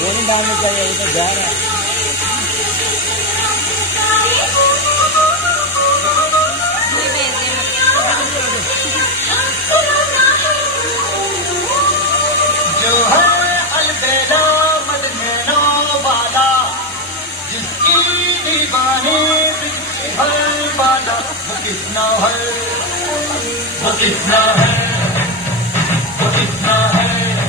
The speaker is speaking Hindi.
दोनों डालने चाहिए, वो तो जा रहा है। जो है अलबेला मदनैनो वाला, जिसकी दीवानी हर वाला, वो कितना है, वो कितना है, वो कितना है।